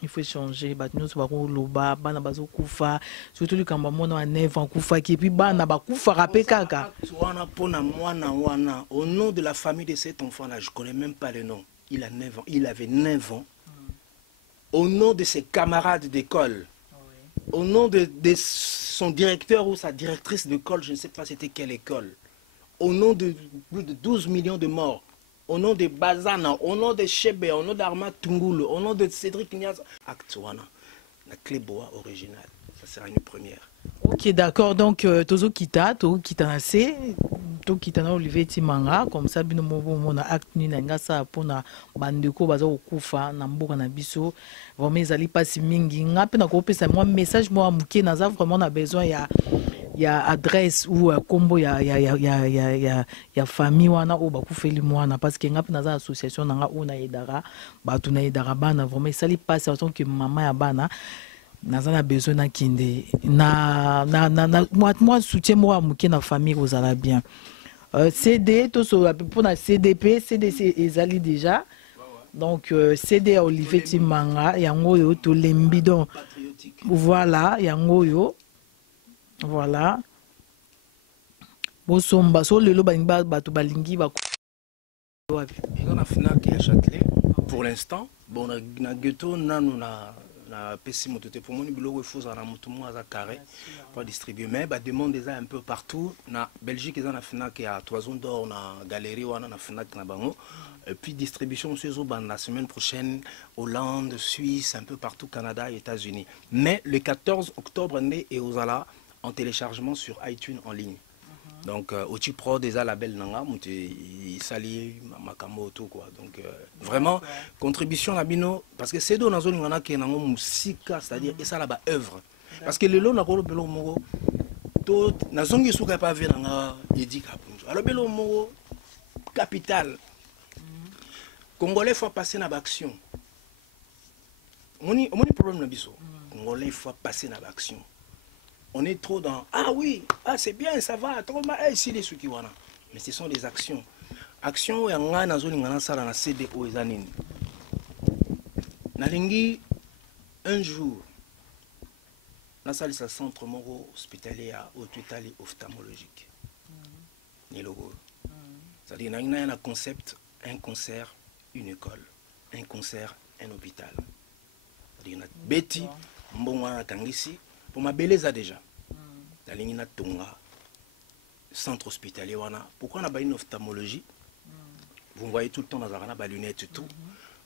Il faut changer. Nous sommes loba, bana bazo kufa. Surtout le Cameroun a 9 ans kufa qui puis bana ba kufa rapé kaka. Au nom de la famille de cet enfant-là, je connais même pas le nom. Il a 9 ans. Il avait 9 ans. Au nom de ses camarades d'école, au nom de son directeur ou sa directrice d'école, je ne sais pas c'était quelle école. Au nom de plus de 12 millions de morts. Au nom de Bazana, au nom de Chebe, au nom d'Arma Tungulu, au nom de Cédric Niaz, Actuana, la clé bois originale. Ça sera une première. OK, d'accord. Donc, Tozo Kita Nase, Tozo Kita na Olivier Timanga, comme ça, bino mona acte ni nga sa pona bandeko bazo kufa na mboka na biso. Vraiment ezali pasi mingi. Nga pe na ko pesa moi message moi muke naza vraiment na besoin ya adresse ou combo ya famille wana o bakufeli mwana parce que nga pe naza association nanga ona edara batu na edara bana vraiment sali passe en tant que maman ya bana naza na besoin na kinde moi soutien moi muke na famille ozala bien CD to so pour na CDP CDC ezali déjà donc CD à Olivier Timanga yango yo to lembi donc voilà yango yo. Voilà. bosomba so lelo baninga bato balingi ba wapi eza na FNAC ya Châtelet pour l'instant bon na ghetto nanu na pesi moto te pour moni biloko efoza na moto mo aza carré pour distribuer mais ba demande eza un peu partout na Belgique eza na FNAC ya Toison d'Or na galerie wana na FNAC na bango et puis distribution sur la semaine prochaine Hollande, Suisse, un peu partout Canada et États-Unis. Mais le 14 octobre né et aux ala en téléchargement sur iTunes en ligne. Donc Oti Pro déjà label nanga il sali makamo tout quoi. Donc vraiment contribution à bino parce que c'est do na zone ngana ke nango musika c'est-à-dire et ça là ba œuvre. Parce que le lo na ko belo moko to na zongi suka pa ve nanga edika punjo. Alors belo moko capital Congolais faut passer dans l'action. On a problème dans biso. Congolais faut passer dans l'action. On est trop dans ah oui, ah c'est bien, ça va, trop mal, ici les qui wana. Mais ce sont des actions. Actions ya nga na zone ngana sala na CDO ezanini. Nalingi un jour na salle sa centre moro hospitalier à hôpital ophtalmologique. Ni logo. C'est-à-dire na un concept, un concert, une école, un concert, un hôpital. C'est-à-dire Betty, mbonga kangisi pour ma beleza déjà. La ligne na tonga centre hospitalier wana. Pourquoi on a une ophtalmologie? Vous voyez tout le temps dans la lunette et tout.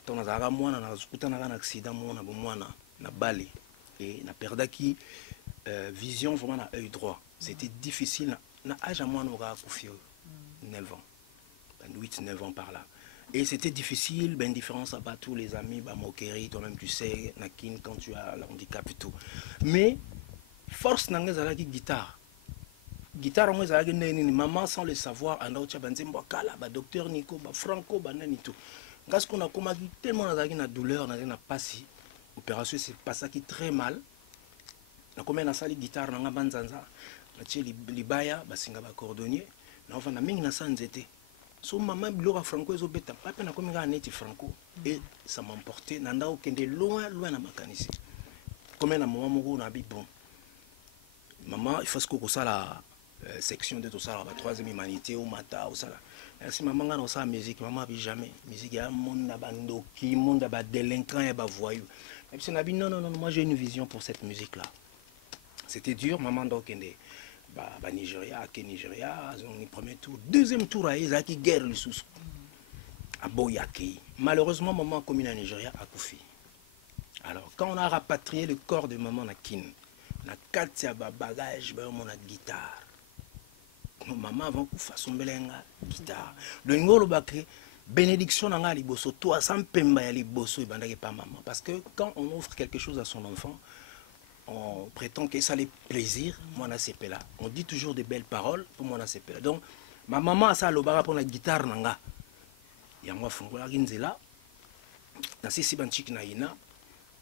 Dans la moi na skuta na un accident moi na bomwana na balé et na perdaki vision vraiment na œil droit. C'était difficile na âge à moi n'aura koufi 9 ans. 8-9 ans par là. Et c'était difficile, ben différence à pas tous les amis, bah moquerie, toi-même tu sais, nakin quand tu as le handicap et tout. Mais force n'angé zalaki guitare. Guitare moi zalaki neni maman sans le savoir, en autre banzembo kala, bah docteur Nico, bah Franco, bah nani tout. Parce qu'on a commencé tellement zalaki na douleur, na passi, opération c'est pas ça qui très mal. Na combien na sali guitare na banzanza, na tie libaya, bah singa ba cordonnier, na enfin na mingi na sanzete. So maman bilora Franco ezo beta papa na komi ga neti Franco et ça m'a emporté nanda okende loin na makanisi comme na maman moko na bi bon maman il faut que ça la section de tout ça la troisième humanité au mata au ça si maman nga na ça musique maman bi jamais musique ya monde na bandoki monde ba délinquant et ba voyou même si na bi non moi j'ai une vision pour cette musique là c'était dur maman dokende bah Nigeria, Nigeria, premier tour, deuxième tour à Isaki guerre le sous à Boyaki. Malheureusement maman commune à Nigeria a Koufi. Alors quand on a rapatrié le corps de maman na Kin, na katia ba bagage ba mon guitare. Maman avant Koufa son belenga guitare. Le ngolo bakre bénédiction na liboso toi sans pemba ya liboso et bandaki pas maman parce que quand on offre quelque chose à son enfant on prétend que ça les plaisir, moi na c'est là. On dit toujours des belles paroles pour moi na c'est là. Donc ma maman a ça le bara pour la guitare nanga. Ya moi fongola ginzela. Na sisi banchik na ina.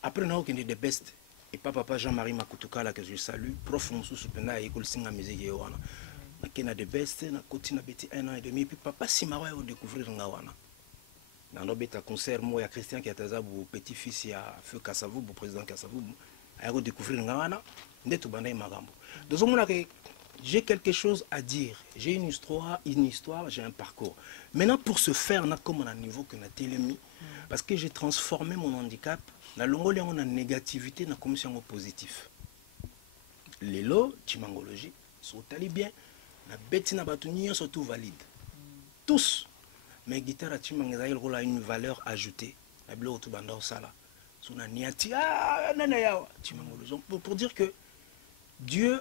Après na okende the best et papa Jean-Marie Makutukala que je salue, prof mususu pena école singa musique yo wana. Na kena the best na koti na beti 1 an et demi puis papa Simara a découvrir nga wana. Na no beta concert mo ya Christian Kiataza bu petit fils ya feu Kasavu bu président Kasavu. À redécouvrir Ngana, j'ai quelque chose à dire, j'ai une histoire, j'ai un parcours. Maintenant, pour ce faire, on a comme un niveau que on a télémis, parce que j'ai transformé mon handicap, la longue on a négativité, on a comme si on positif. Les lots, chimangologie, sont allés bien, la bête n'a pas surtout valide. Tous, mais guitare à chimangologie, elle a une valeur ajoutée. La bleu tout banda au sala. Pour dire que Dieu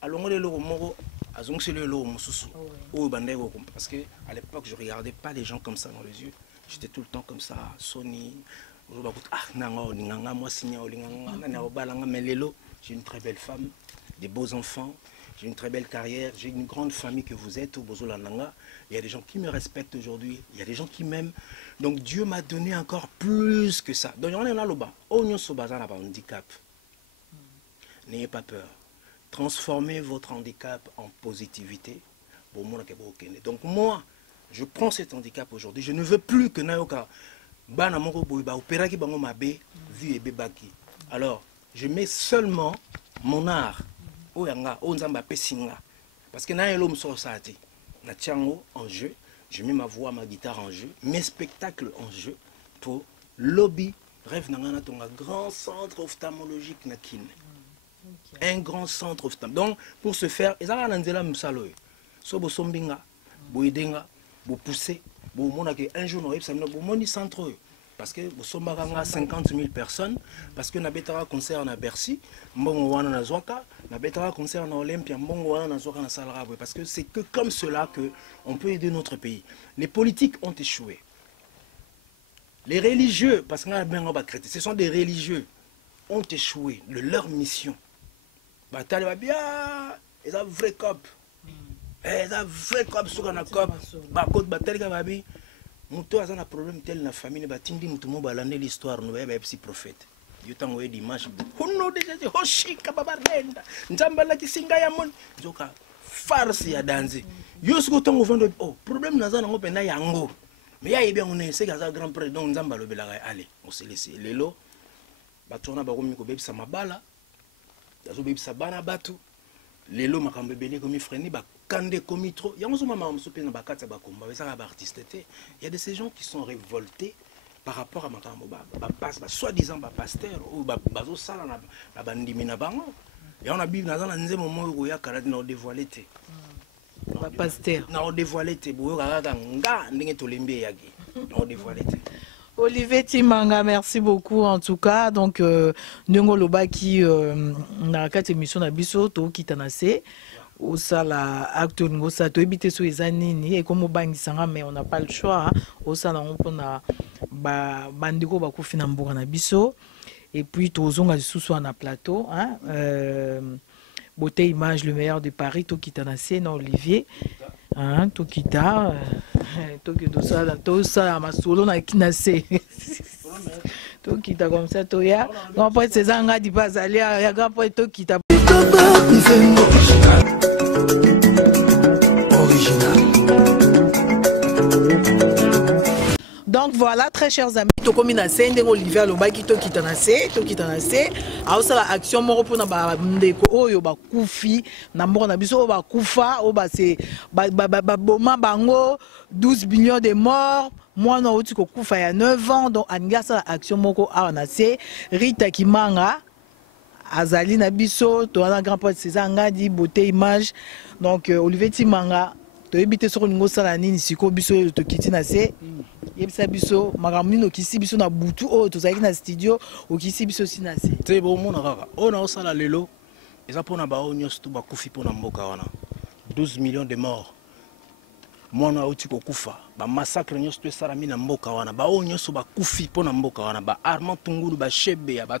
a l'ongolé le moro a zonxé le parce que à l'époque je regardais pas les gens comme ça dans les yeux, j'étais tout le temps comme ça Sony mais Lelo, j'ai une très belle femme, des beaux enfants, j'ai une très belle carrière, j'ai une grande famille que vous êtes au Bozolananga. Il y a des gens qui me respectent aujourd'hui, il y a des gens qui m'aiment. Donc Dieu m'a donné encore plus que ça. Donc on est là là-bas. On sobaza n'a pas handicap. N'ayez pas peur. Transformez votre handicap en positivité. Donc moi, je prends cet handicap aujourd'hui. Je ne veux plus que Nayoka bana moko boiba opéra ki bango mabe vu et bebaki. Alors, je mets seulement mon art. Oyanga, onzamba pesinga. Parce que dans l'homme sur ça, na tiango en jeu, je mets ma voix, ma guitare en jeu, mes spectacles en jeu pour lobby rêve nangana ton grand centre ophtalmologique na Kin. Un grand centre ophtalmologique. Donc pour ce faire, ils ont nanzela musalo. So bo sombinga, bo idenga, bo pousser, bo mona que un jour no samna bo moni centre. Parce que bo sombanga 50 000 personnes, parce que na betara concert na Bercy, mbongo wana na Zwaka, na betara concert na Olympia, mbongo wana na Zwaka na Salra, parce que c'est que comme cela que on peut aider notre pays. Les politiques ont échoué. Les religieux, parce que ce sont des religieux, ont échoué de leur mission. Bataille va bien, ils ont vrai cop. Ils ont vrai cop sur un cop. Bakot bataille va bien. Mouto a un problème tel la famille, batindi moutomo balane l'histoire, nous avons petit prophète. Yo tango e dimanche. Hono déjà hoshika babarenda. Nzambala kisinga ya mon. Zoka farce ya danze. Yo siko tango vendre oh problème naza nango pena yango. Mais il y a bien on est c'est un grand prêtre donc nzamba le belaga allez on se laisse lelo batona ba komi ko bebisa mabala dazo bebisa bana batu lelo makambe belé komi freni ba kande komi trop ya ngozo mama msope na bakata ba komba ça ba artiste il y a de ces gens qui sont révoltés par rapport à makambo ba passe ba soi-disant ba pasteur ou bazo sala na bandimi na bango ya on a bible na nzemo moyo ya kala na dévoiler té pasteur. Non, dévoilé te Olivier Timanga, merci beaucoup en tout cas. Donc, Ndongo Loba qui n'a qu'à émission d'Abisso, to qui t'en a assez. Au sala acte ngo sa to ebité sur les années et comme bangisanga mais on n'a pas le choix. Au sala on pona ba bandiko ba kufina mboka na biso et puis tozonga sous na plateau hein. Beauté Image, le meilleur de Paris, Tokita Nassé, non Olivier, hein, Tokita, Tokita, ma solo na Kinase, Tokita comme ça, Toya, grand poète César dit pas aller à grand poète Tokita. Donc voilà, très chers amis, Tokomina Sende Olivier Loba qui Tokitanase, a aussi la action moro pour na ba ndeko oyo ba kufi na moko na biso ba kufa o ba se ba boma bango 12 millions de morts. Moi na oti ko kufa ya 9 ans donc anga la action moko a na se Rita Kimanga azali na biso to na grand poète César Ngadi Beauté Image donc Olivier Timanga to ebité sur ngo sala nini siko biso to kitina se yebisa biso makambo no kisi biso na butu o to zaki na studio o kisi biso sina se te bo mona kaka ona osala lelo eza pona ba onyo stu ba kufi pona mboka wana 12 millions de morts mwana oti ko kufa ba massacre nyos to sala mina mboka wana ba onyo so ba kufi pona mboka wana ba Armand Tungulu ba Shebe ya ba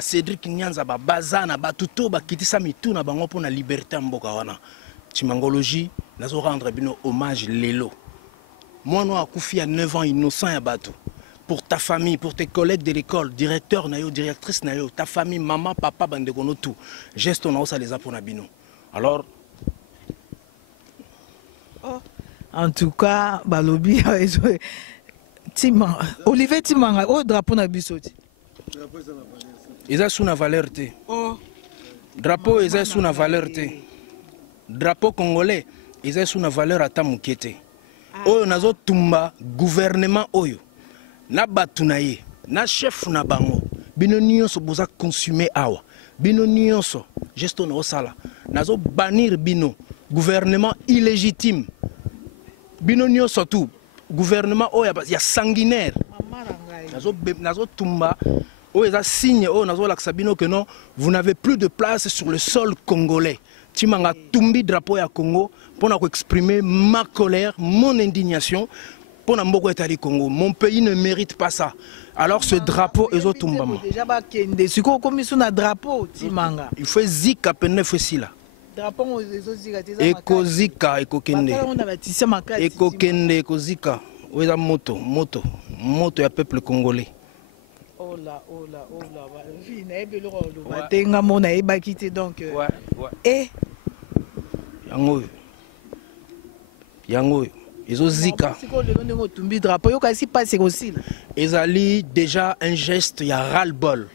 Cédric Nyanza ba Bazana ba tuto ba kitisa mituna bango pona liberté mboka wana Timangologie nazo rendre bino hommage lelo. Moi, nous avons à 9 ans innocent à bateau. Pour ta famille, pour tes collègues de l'école, directeur, directrice, ta famille, maman, papa, bandegono, tout. Geste, on a aussi les apôtres bino. Alors. En tout cas, Balobi, Olivier Timanga, au drapeau na bisoti. Ils ont sous la valeur. Drapeau, ils ont sous la valeur. Drapeau congolais, ils ont sous la valeur à Tamoukete. Oyo nazo tumba gouvernement oyo na batu na ye na chef na bango bino nyonso boza consumer awa bino nyonso gesto na osala nazo bannir bino gouvernement illégitime bino nyonso tout gouvernement oyo ya sanguinaire nazo tumba oyo eza signe oyo nazo lakisa bino que non vous n'avez plus de place sur le sol congolais. Timanga tumbi drapeau ya Congo pour exprimer ma colère, mon indignation pour Mboko Etali Congo. Mon pays ne mérite pas ça. Alors ce drapeau est au Tumbama. Il faut zika penne fosila. Eko zika eko kende. Eko kende eko zika. Oza moto ya peuple congolais. Oh là, tenga mona eba kité donc et yango ezo zika tumbi drapeau yo kasi passer aussi ezali déjà un geste ya ras-le-bol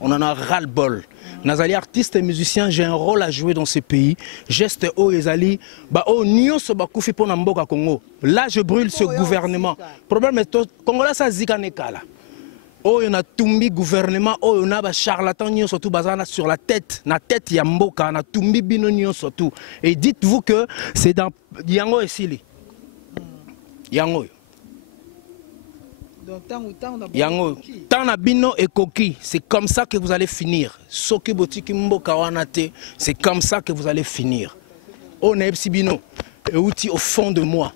On en a ras-le-bol. Nazali artiste et musicien, j'ai un rôle à jouer dans ce pays. Geste o ezali, ba o nyonso bakufi pona mboka Congo. Là je brûle ce gouvernement. Problème est Congolais ça zika nekala. Oh on a tumbi gouvernement, oh on a ba charlatan nyonso tout bazana sur la tête ya mboka na tumbi bino nyonso tout. Et dites-vous que c'est dans yango esili. Yango. Yango, tant bino et coquille, c'est comme ça que vous allez finir. Soki botiki mboka wanate, c'est comme ça que vous allez finir. On est bino, et outil au fond de moi,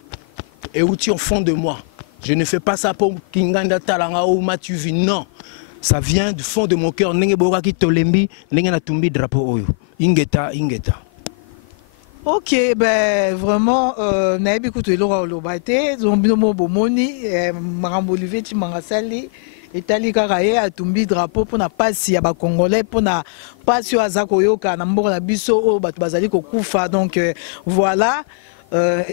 et outil au fond de moi. Je ne fais pas ça pour Kinganda Talanga ou Matuvi, non. Ça vient du fond de mon cœur. Nenge boka ki tolembi, nenge na tumbi drapeau oyo. Ingeta, ingeta. Ok, ben vraiment, naïbi écoute Laura Olobate, zombino mo bomoni, marambo Olivier Timangasali, etali kakaye atumbi drapeau pour na pasi ya ba Congolais, pour na pasi ya zakoyoka na mboka na biso o batu bazali kokufa. Donc voilà,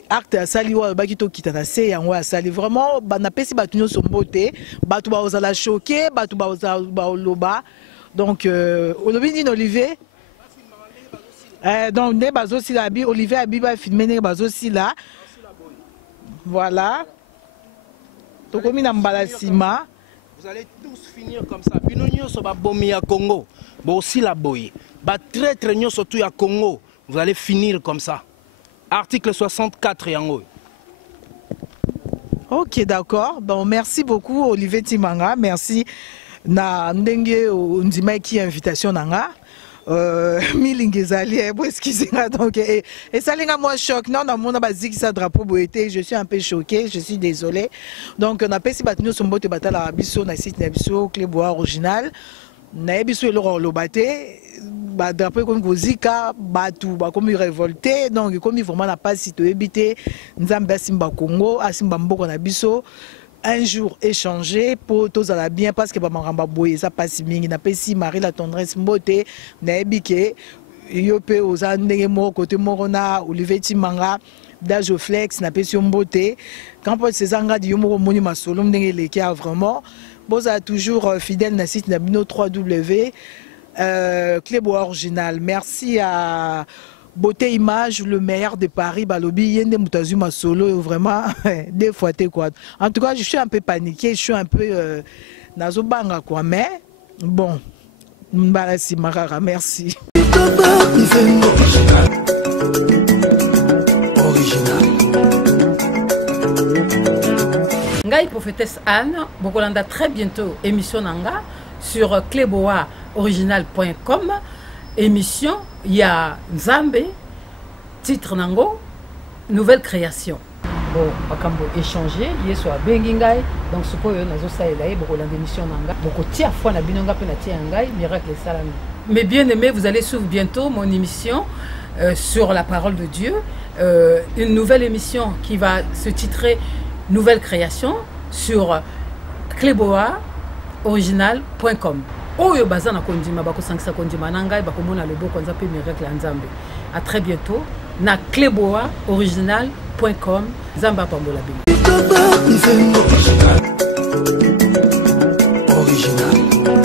acte asali wa baki to kitana se yango asali vraiment na pesi batu nyo sombote, batu ba ozala choqué, batu ba oloba. Donc olobi ni Olivier. Donc, Olivier Abiba a filmé les bazos là. Voilà. Vous allez tous finir comme ça. Binonio so ba bomi ya Congo. Bo aussi la boye. Ba traître nyo surtout ya Congo. Vous allez finir comme ça. Article 64 yango. Ok, d'accord. Bon, merci beaucoup Olivier Timanga. Merci na ndenge ndima qui invitation nanga. Milingezali, excusez-moi. Donc, et ça, moi, choc. Non, dans mon abazik, ça drapeau boité. Je suis un peu choqué. Je suis désolé. Donc, on a pas si battu son botte batal à Abisso, na site Nabisso, Clébois original. Nabisso et Laurent Lobaté. Drapeau comme Gozika, Batou, comme révolté. Donc, comme vraiment n'a pas si tu habité, Nzamba Simba Congo, Asimba Mboko Nabisso. Un jour échangé pour tous à la bien parce que Bamangamba Boye ça passe mingi na pesi Marie la tendresse mbote na ebike yope aux andenge mo côté morona Olivier Timanga d'Ajo Flex na pesi mbote quand pour ces engrais di yomo moni masolo ndenge leki vraiment boza toujours fidèle na site na bino 3W Clébois original. Merci à Beauté Image, le meilleur de Paris, Balobi, Yende Moutazuma Solo, vraiment, des fois, t'es quoi. En tout cas, je suis un peu paniqué, je suis un peu nazobanga quoi, mais bon, Mbarasi Marara, merci. Ngai prophétesse Anne, Bokolanda très bientôt émission Nanga sur cléboisoriginal.com. Émission, il y a Nzambe, titre Nango, nouvelle création. Bon, bakambo échanger, yeso a bengingai, donc ce que nazo saïlaï, beaucoup d'émission Nanga, beaucoup tia fois na binonga penati ngai, miracle salami. Mais bien aimé, vous allez suivre bientôt mon émission sur la parole de Dieu, une nouvelle émission qui va se titrer Nouvelle création sur cléboisoriginal.com. Oyo bazana kondima bako sangisa kondima nangai bako mona le boko nzape miracle Nzambe. À très bientôt na cléboisoriginal.com. Zamba pambola bino. Original.